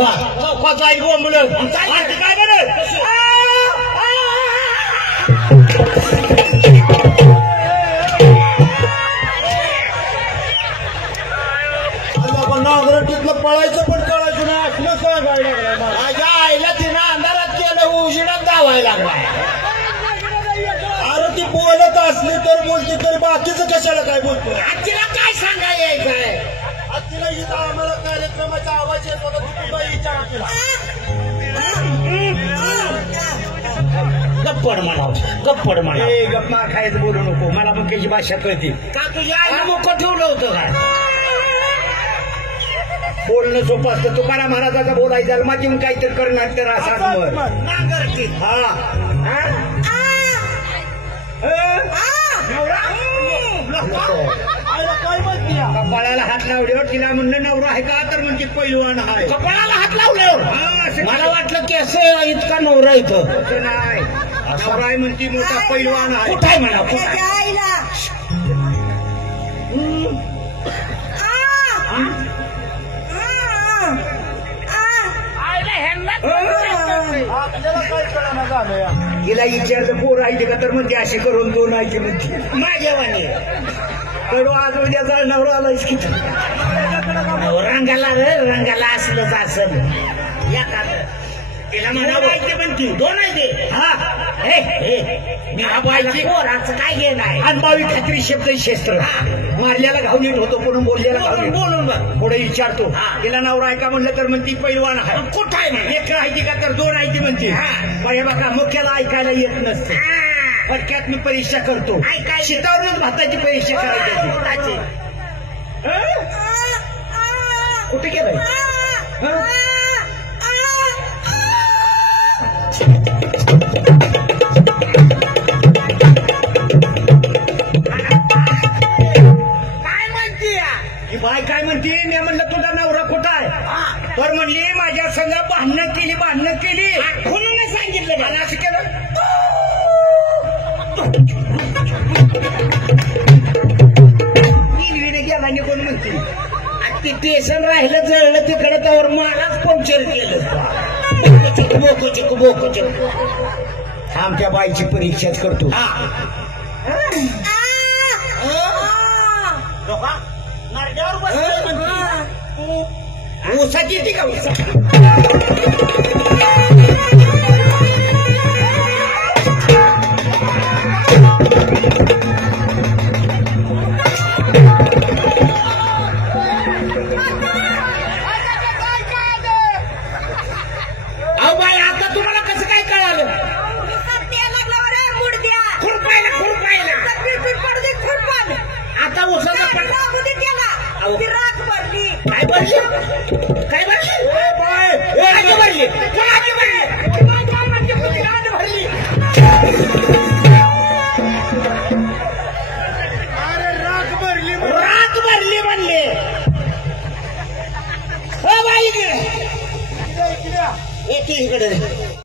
चौकात जाईल बोंबलं काय बरं नागरिकला पळायचं पण कळायचं नाही असलं सांगायला लागलं माझ्या आईला तिनं अंधारात केलं उशिरात धावायला लागला अरे ती बोलत असली तर बोलते तर बाकीचं कशाला काय बोलतो तिला काय सांगायला यायचंय तिला इथं आम्हाला कार्यक्रमाचा आवाज येत होता विचार तिला गप्पड म्हणा गप्पा खायचं बोलू नको मला मग त्याची भाषा कळते का तुझ्या आईला मोकं ठेवलं होतं का बोलणं सोपं असतं तुकाराम महाराजाचा बोलायचं माझी काहीतरी करणार तर असा कपाळाला हात लावल्यावर तिला म्हणलं नवरा आहे का तर म्हणजे पैलवान आहे कपाळाला हात लावल्यावर मला वाटलं की असं इतका नवरा इथं नाही नवरा आहे म्हणती मोठा पैलवान आहे कुठे म्हणा तिला विचारचं पोर आहे का तर म्हणते अशी करून दोन आहे म्हणते माझ्यावाने कडू आज उद्या जळ नवरा आलायस की रंगाला असलंच असल या का तिला म्हणावं म्हणती दोन आहे ते हा मी हा बायची पोराचं काय घे नाही अनबावी खात्री शब्द शस्त्र मारल्याला घाव नीट होतो पुढून बोलल्याला बोलून पुढे विचारतो तिला नवरा आहे का म्हणलं तर म्हणती पैलवान आहे कुठं आहे एक आहे का तर दोन आहे ती म्हणते बघा बघा मुख्याला ऐकायला येत नसते फटक्यात मी परीक्षा करतो शेतावरूनच भाताची परीक्षा करायची कुठे गेलं बाय काय म्हणते मी म्हणलं तुझा नवरा कुठं आहे तर म्हणली माझ्या संग भांडणं केली म्हणून सांगितलं मला असं केलं गेला निघून म्हणते ते टेशन राहिलं जळलं तिकडे त्यावर मलाच पंक्चर केलं बोको आमच्या बाईची परीक्षाच करतो ऊसाची येते का ऊसा अहो बाई आता तुम्हाला कसं काय कळालं आता ऊसाचा काय भरली रात भरली म्हणले हो बाई इकडे